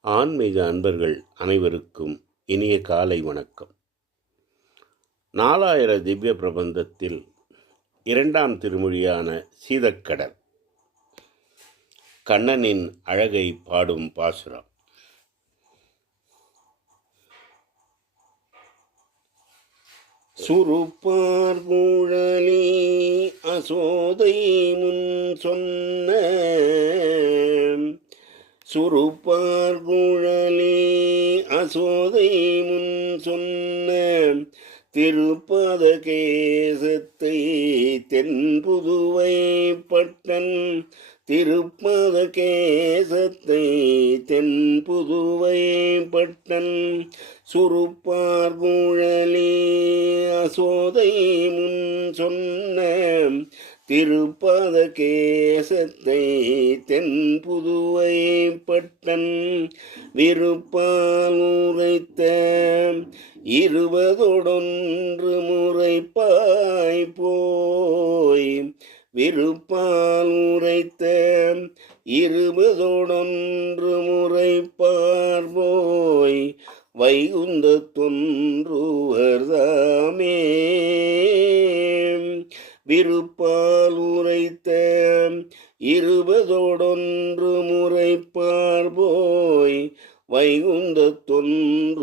ஆன்மீக அன்பர்கள் அனைவருக்கும் இனிய காலை வணக்கம். நாலாயிர திவ்ய பிரபந்தத்தில் இரண்டாம் திருமொழியான சீதக்கடல். கண்ணனின் அழகை பாடும் பாசுரம். சுருப்பார் மூழலி அசோதை முன் சொன்ன சுருப்பார் குழலி அசோதை முன் சொன்ன திருப்பத கேசத்தை தென்புதுவை பட்டன். திருப்பத கேசத்தை தென்புதுவை பட்டன். சுருப்பார் குழலி அசோதை முன் சொன்ன திருப்பாத கேசத்தை தென் புதுவை பட்டன் விருப்பால் உரைத்த இருபதொடொன்று முறைப்பாய் போய் விருப்பால் உரைத்த இருபதொடொன்று முறைப்பார் போய் வைகுந்த தொன்றுவர்தாமே விருப்பால் உரைத்த இருபதோடொன்று முறைப்பார் போய் வைகுந்த தொன்றுவர்தாமே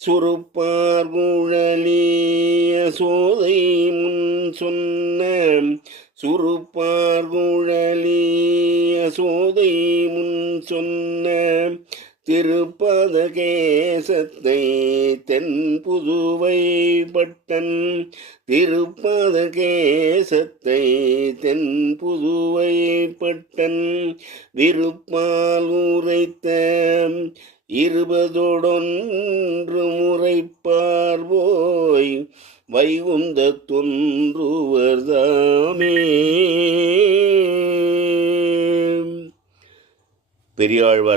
சுருப்பார் குழலிய சோதை முன் சொன்ன சுருப்பார் குழலிய சோதை முன் சொன்ன திருப்பத கேசத்தை தென்புதுவை பட்டன் திருப்பத கேசத்தை தென்புதுவை பட்டன் விருப்பால் உரைத்த இருபதொடொன்று முறைப்பார்வோய் வைகுந்த தொன்றுவர்தாமே பெரியாழ்வார்